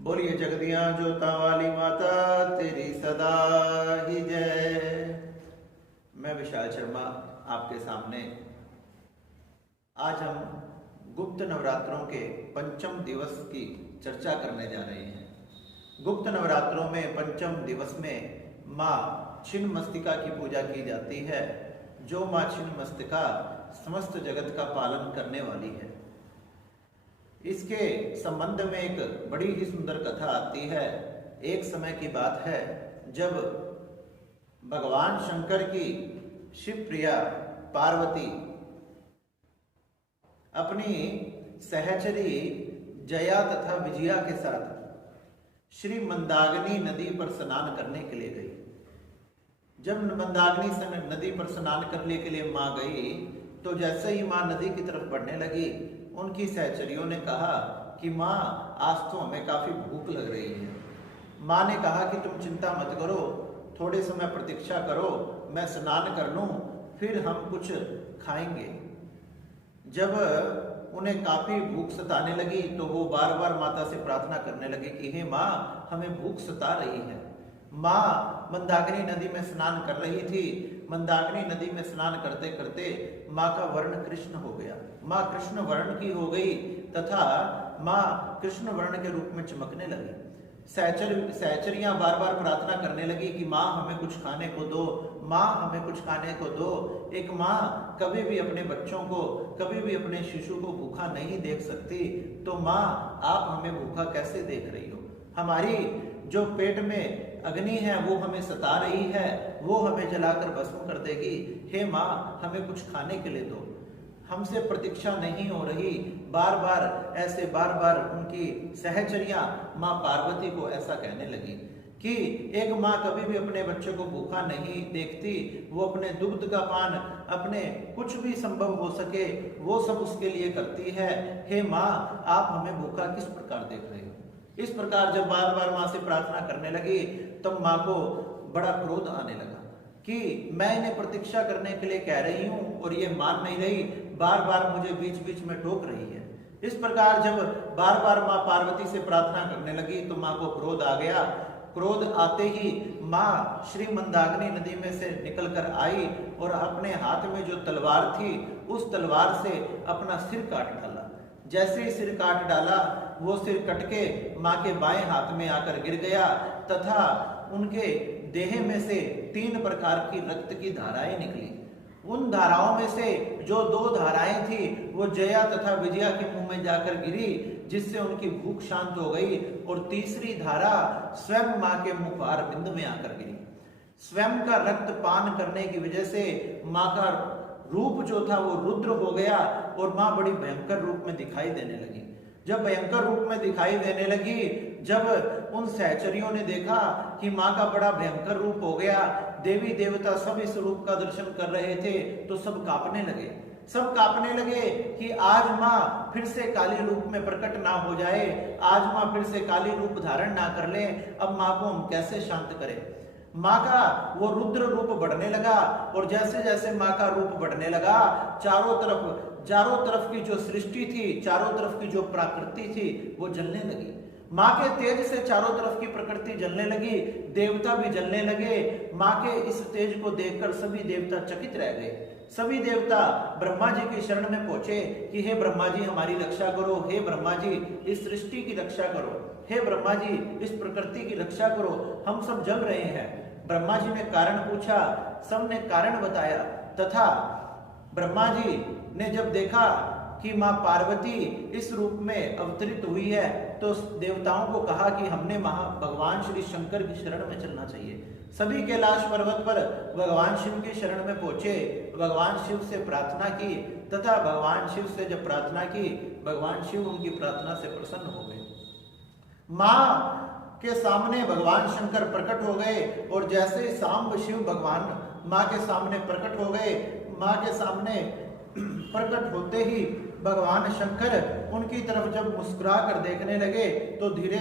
बोलिए जगदियां जोता वाली माता तेरी सदा ही जय। मैं विशाल शर्मा आपके सामने आज हम गुप्त नवरात्रों के पंचम दिवस की चर्चा करने जा रहे हैं। गुप्त नवरात्रों में पंचम दिवस में माँ छिन्नमस्तिका की पूजा की जाती है। जो माँ छिन्नमस्तिका समस्त जगत का पालन करने वाली है। इसके संबंध में एक बड़ी ही सुंदर कथा आती है। एक समय की बात है जब भगवान शंकर की शिव प्रिया पार्वती अपनी सहचरी जया तथा विजया के साथ श्री मंदाकिनी नदी पर स्नान करने के लिए गई। जब मंदाकिनी नदी पर स्नान करने के लिए माँ गई तो जैसे ही माँ नदी की तरफ बढ़ने लगी, उनकी सहचरियों ने कहा कि माँ आज तो हमें काफी भूख लग रही है। माँ ने कहा कि तुम चिंता मत करो, थोड़े समय प्रतीक्षा करो, मैं स्नान कर लूं, फिर हम कुछ खाएंगे। जब उन्हें काफी भूख सताने लगी तो वो बार बार माता से प्रार्थना करने लगे कि हे माँ, हमें भूख सता रही है। माँ मंदाकिनी नदी में स्नान कर रही थी। मंदाकिनी नदी में स्नान करते करते माँ का वर्ण कृष्ण हो गया। माँ कृष्ण वर्ण की हो गई तथा माँ कृष्ण वर्ण के रूप में चमकने लगी। सहचरियां बार बार प्रार्थना करने लगी कि माँ हमें कुछ खाने को दो, माँ हमें कुछ खाने को दो। एक माँ कभी भी अपने बच्चों को, कभी भी अपने शिशु को भूखा नहीं देख सकती, तो माँ आप हमें भूखा कैसे देख रही हो? हमारी जो पेट में अग्नि है वो हमें सता रही है, वो हमें जलाकर भस्म कर देगी। हे माँ हमें कुछ खाने के लिए दो। हमसे प्रतीक्षा नहीं हो रही। बार बार उनकी सहचरियां माँ पार्वती को ऐसा कहने लगी कि एक माँ कभी भी अपने बच्चे को भूखा नहीं देखती। वो अपने दुग्ध का पान, अपने कुछ भी संभव हो सके वो सब उसके लिए करती है। हे माँ आप हमें भूखा किस प्रकार देख रहे हो? इस प्रकार जब बार बार माँ से प्रार्थना करने लगी तब माँ को बड़ा क्रोध आने लगा कि मैं इन्हें प्रतीक्षा करने के लिए कह रही हूँ और ये मान नहीं रही, बार बार मुझे बीच बीच में टोक रही है। इस प्रकार जब बार बार माँ पार्वती से प्रार्थना करने लगी तो माँ को क्रोध आ गया। क्रोध आते ही माँ श्री मंदाकिनी नदी में से निकल कर आई और अपने हाथ में जो तलवार थी उस तलवार से अपना सिर काट डाला। जैसे ही सिर काट डाला वो सिर कट के माँ के बाएं हाथ में आकर गिर गया तथा उनके देह में से 3 प्रकार की रक्त की धाराएं निकली। उन धाराओं में से जो 2 धाराएं थी वो जया तथा विजया के मुंह में जाकर गिरी, जिससे उनकी भूख शांत हो गई। और तीसरी धारा स्वयं माँ के मुखार बिंद में आकर गिरी। स्वयं का रक्त पान करने की वजह से माँ का रूप जो था वो रुद्र हो गया और माँ बड़ी भयंकर रूप में दिखाई देने लगी। जब भयंकर रूप में दिखाई देने लगी, जब उन सहचरियों ने देखा कि माँ का बड़ा भयंकर रूप हो गया, देवी देवता सब इस रूप का दर्शन कर रहे थे, तो सब कांपने लगे। सब कांपने लगे कि आज माँ फिर से काली रूप में प्रकट ना हो जाए, आज माँ फिर से काली रूप धारण ना कर ले, अब माँ को हम कैसे शांत करें। माँ का वो रुद्र रूप बढ़ने लगा और जैसे जैसे माँ का रूप बढ़ने लगा, चारों तरफ की जो सृष्टि थी, चारों तरफ की जो प्रकृति थी वो जलने लगी। माँ के तेज से चारों तरफ की प्रकृति जलने लगी, देवता भी जलने लगे। माँ के इस तेज को देखकर सभी देवता चकित रह गए। सभी देवता ब्रह्मा जी की शरण में पहुंचे कि हे ब्रह्मा जी हमारी रक्षा करो, हे ब्रह्मा जी इस सृष्टि की रक्षा करो, हे ब्रह्मा जी इस प्रकृति की रक्षा करो, हम सब जल रहे हैं। ब्रह्मा जी ने कारण पूछा, सबने कारण बताया तथा ब्रह्मा जी ने जब देखा कि माँ पार्वती इस रूप में अवतरित हुई है तो देवताओं को कहा कि हमने भगवान श्री शंकर की शरण में चलना चाहिए। सभी कैलाश पर्वत पर भगवान शिव की शरण में पहुंचे, भगवान शिव से प्रार्थना की तथा भगवान शिव से जब प्रार्थना की, भगवान शिव उनकी प्रार्थना से प्रसन्न हो गए। माँ के सामने भगवान शंकर प्रकट हो गए और जैसे सांब शिव भगवान माँ के सामने प्रकट हो गए, माँ के सामने प्रकट होते ही भगवान शंकर उनकी तरफ जब मुस्कुरा कर देखने लगे तो धीरे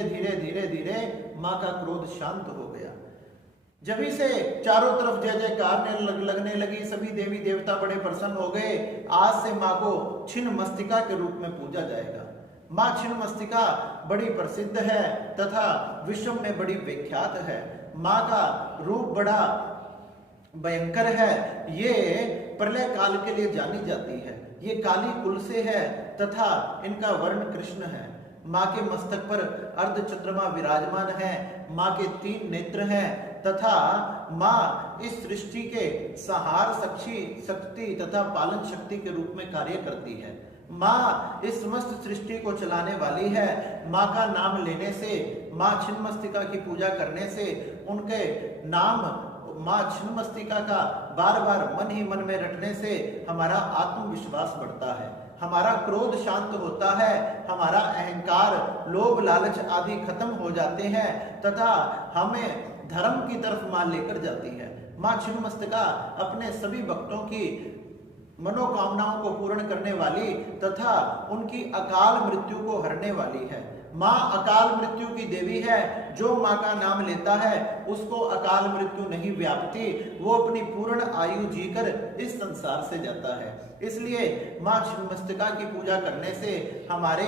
धीरे माँ का क्रोध शांत हो गया। जभी से चारों तरफ जय जयकार लगने लगी, सभी देवी देवता बड़े प्रसन्न हो गए। आज से माँ को छिन्नमस्तिका के रूप में पूजा जाएगा। माँ छिन्नमस्तिका बड़ी प्रसिद्ध है तथा विश्व में बड़ी विख्यात है। माँ का रूप बड़ा भयंकर है। ये प्रलय काल के लिए जानी जाती है। ये काली कुल से है तथा इनका वर्ण कृष्ण है। माँ के मस्तक पर अर्ध चंद्रमा विराजमान है। माँ के 3 नेत्र हैं तथा माँ इस सृष्टि के संहार शक्ति तथा पालन शक्ति के रूप में कार्य करती है। माँ इस समस्त सृष्टि को चलाने वाली है। माँ का नाम लेने से, माँ छिन्नमस्तिका की पूजा करने से, उनके नाम माँ छिन्नमस्तिका का बार बार मन ही मन में रटने से हमारा आत्मविश्वास बढ़ता है, हमारा क्रोध शांत होता है, हमारा अहंकार, लोभ, लालच आदि खत्म हो जाते हैं तथा हमें धर्म की तरफ माँ लेकर जाती है। माँ छिन्नमस्तिका अपने सभी भक्तों की मनोकामनाओं को पूर्ण करने वाली तथा उनकी अकाल मृत्यु को हरने वाली है। माँ अकाल मृत्यु की देवी है। जो माँ का नाम लेता है उसको अकाल मृत्यु नहीं व्यापती, वो अपनी पूर्ण आयु जीकर इस संसार से जाता है। इसलिए माँ छिन्नमस्तिका की पूजा करने से हमारे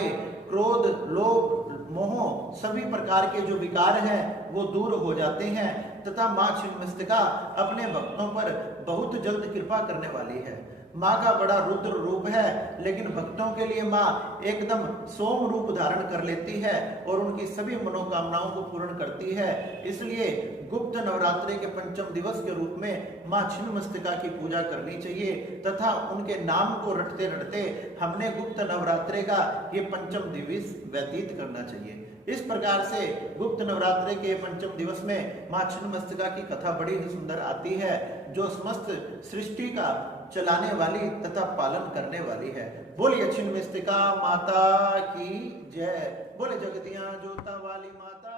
क्रोध, लोभ, मोह सभी प्रकार के जो विकार हैं वो दूर हो जाते हैं तथा माँ छिन्नमस्तिका अपने भक्तों पर बहुत जल्द कृपा करने वाली है। माँ का बड़ा रुद्र रूप है, लेकिन भक्तों के लिए माँ एकदम सोम रूप धारण कर लेती है और उनकी सभी मनोकामनाओं को पूर्ण करती है। इसलिए गुप्त नवरात्रि के 5वें दिवस के रूप में माँ छिन्नमस्तिका की पूजा करनी चाहिए तथा उनके नाम को रटते रटते हमने गुप्त नवरात्रि का ये 5वां दिवस व्यतीत करना चाहिए। इस प्रकार से गुप्त नवरात्रि के 5वें दिवस में माँ छिन्नमस्तिका की कथा बड़ी ही सुंदर आती है, जो समस्त सृष्टि का चलाने वाली तथा पालन करने वाली है। बोलिए छिन्नमस्तिका माता की जय। बोले जगतियां जोता वाली माता